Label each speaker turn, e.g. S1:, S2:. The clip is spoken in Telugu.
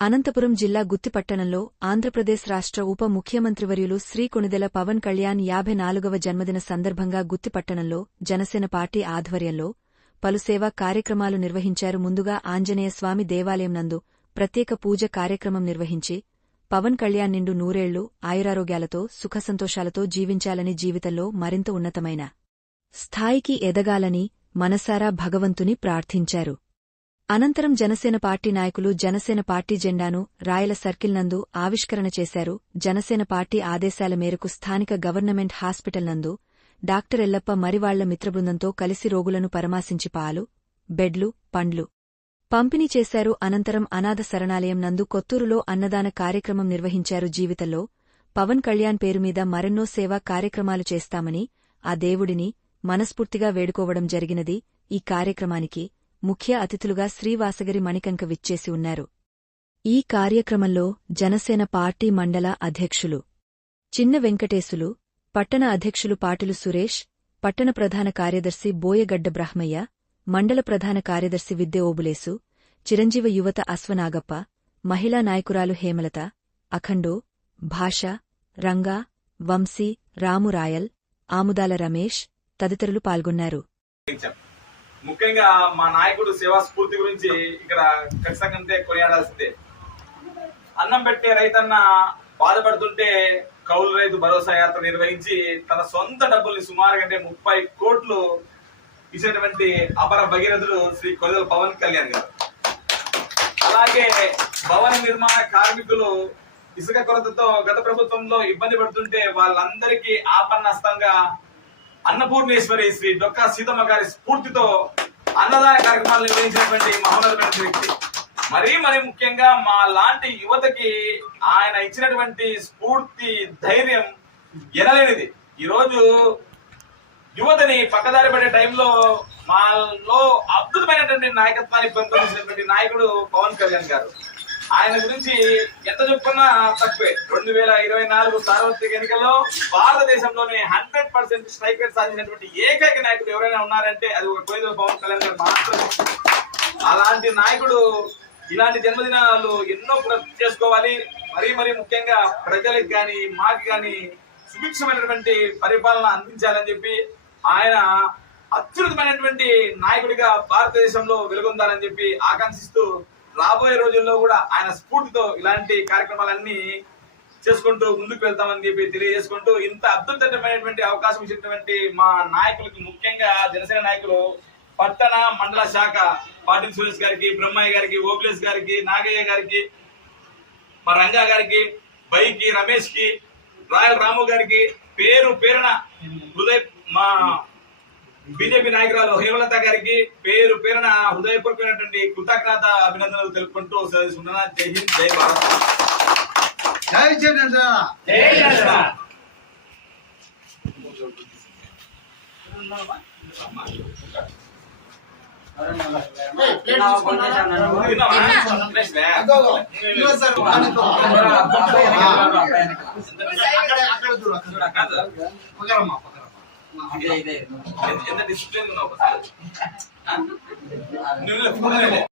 S1: అనంతపురం జిల్లా గుత్తిపట్టణంలో ఆంధ్రప్రదేశ్ రాష్ట్ర ఉప ముఖ్యమంత్రివర్యులు శ్రీ కొణిదెల పవన్ కళ్యాణ్ యాభై నాలుగవ జన్మదిన సందర్భంగా గుత్తిపట్టణంలో జనసేన పార్టీ ఆధ్వర్యంలో పలు సేవా కార్యక్రమాలు నిర్వహించారు. ముందుగా ఆంజనేయ స్వామి దేవాలయం నందు ప్రత్యేక పూజ కార్యక్రమం నిర్వహించి పవన్ కళ్యాణ్ నిండు నూరేళ్ళు ఆయురారోగ్యాలతో సుఖసంతోషాలతో జీవించాలని జీవితంలో మరింత ఉన్నతమైన స్థాయికి ఎదగాలని మనసారా భగవంతుని ప్రార్థించారు. అనంతరం జనసేన పార్టీ నాయకులు జనసేన పార్టీ జెండాను రాయల సర్కిల్ నందు ఆవిష్కరణ చేశారు. జనసేన పార్టీ ఆదేశాల మేరకు స్థానిక గవర్నమెంట్ హాస్పిటల్ నందు డాక్టర్ ఎల్లప్ప మరివాళ్ళ మిత్రబృందంతో కలిసి రోగులను పరమాశించి పాలు బెడ్లు పండ్లు పంపిణీ చేశారు. అనంతరం అనాథ శరణాలయం నందు కొత్తూరులో అన్నదాన కార్యక్రమం నిర్వహించారు. జీవితంలో పవన్ కళ్యాణ్ పేరు మీద మరెన్నో సేవా కార్యక్రమాలు చేస్తామని ఆ దేవుడిని మనస్ఫూర్తిగా వేడుకోవడం జరిగినది ఈ కార్యక్రమానికి. ముఖ్య అతిథులుగా శ్రీవాసగిరి మణికంక విచ్చేసి ఉన్నారు. ఈ కార్యక్రమంలో జనసేన పార్టీ మండల అధ్యక్షులు చిన్న వెంకటేశులు పట్టణ అధ్యక్షులు పాటిలు సురేష్ పట్టణ ప్రధాన కార్యదర్శి బోయగడ్డ బ్రహ్మయ్య మండల ప్రధాన కార్యదర్శి విద్య ఓబులేసు చిరంజీవ యువత అశ్వనాగప్ప మహిళా నాయకురాలు హేమలత అఖండో భాష రంగా వంశీ రాము రాయల్ ఆముదాల రమేష్ తదితరులు పాల్గొన్నారు.
S2: ముఖ్యంగా మా నాయకుడు సేవా స్ఫూర్తి గురించి ఇక్కడ ఖచ్చితంగా కొనియాడాల్సిందే. అన్నం పెట్టే రైతన్న బాధపడుతుంటే కౌలు రైతు భరోసా యాత్ర నిర్వహించి తన సొంత డబ్బుల్ని సుమారు అంటే ముప్పై కోట్లు ఇచ్చినటువంటి అపర భగీరథుడు శ్రీ కొలెల పవన్ కళ్యాణ్ గారు. అలాగే భవన నిర్మాణ కార్మికులు ఇసుక కొరతతో గత ప్రభుత్వంలో ఇబ్బంది పడుతుంటే వాళ్ళందరికీ ఆపన్నస్తంగా అన్నపూర్ణేశ్వరి శ్రీ డొక్కా సీతమ్మ గారి స్ఫూర్తితో అన్నదాన కార్యక్రమాలు నిర్వహించినటువంటి మహోన్నతమైన వ్యక్తి. మరీ మరి ముఖ్యంగా మా లాంటి యువతకి ఆయన ఇచ్చినటువంటి స్ఫూర్తి ధైర్యం ఎనలేనిది. ఈరోజు యువతని పక్కదారి పడే టైంలో మాలో అద్భుతమైనటువంటి నాయకత్వాన్ని పెంపొందించినటువంటి నాయకుడు పవన్ కళ్యాణ్ గారు. ఆయన గురించి ఎంత చెప్పుకున్నా తక్కువే. రెండు వేల ఇరవై నాలుగు సార్వత్రిక ఎన్నికల్లో భారతదేశంలోనే హండ్రెడ్ పర్సెంట్ స్ట్రైక్ రేట్ సాధించినటువంటి ఏకైక నాయకుడు ఎవరైనా ఉన్నారంటే అది ఒక కోయిదో పవన్ కళ్యాణ్ గారు మాత్రమే. అలాంటి నాయకుడు ఇలాంటి జన్మదినాలు ఎన్నో చేసుకోవాలి. మరీ మరీ ముఖ్యంగా ప్రజలకు కానీ మాకు కానీ సుభిక్షమైనటువంటి పరిపాలన అందించాలని చెప్పి ఆయన అత్యున్నతమైనటువంటి నాయకుడిగా భారతదేశంలో వెలుగొందాలని చెప్పి ఆకాంక్షిస్తూ రాబోయే రోజుల్లో కూడా ఆయన స్ఫూర్తితో ఇలాంటి కార్యక్రమాలన్నీ చేసుకుంటూ ముందుకు వెళ్తామని చెప్పి తెలియజేసుకుంటూ ఇంత అద్భుతమైనటువంటి అవకాశం ఇచ్చినటువంటి మా నాయకులకు ముఖ్యంగా జనసేన నాయకులు పట్టణ మండల శాఖ పాటిల్ సురేష్ గారికి బ్రహ్మయ్య గారికి ఓపిలేష్ గారికి నాగయ్య గారికి మా రంగా గారికి బైకి రమేష్కి రాయల్ రాము గారికి పేరు పేరున హృదయ మా బీజేపీ నాయకురాలు హేమలత గారికి పేరు పేరున హృదయపూర్వకమైనటువంటి కృతజ్ఞత అభినందనలు తెలుపుకుంటూ సెలవుస్తున్నాను. జై హింద్ జై భారత్
S3: అక్కడ చూడు అక్కడ చూడు.
S2: కాదు.
S3: పక్కరమ్మా, పక్కరమ్మా.
S2: ఎంత డిసిప్లిన్ ఉన్నావు ఒకసారి? ఆ? నువ్వు ఫోన్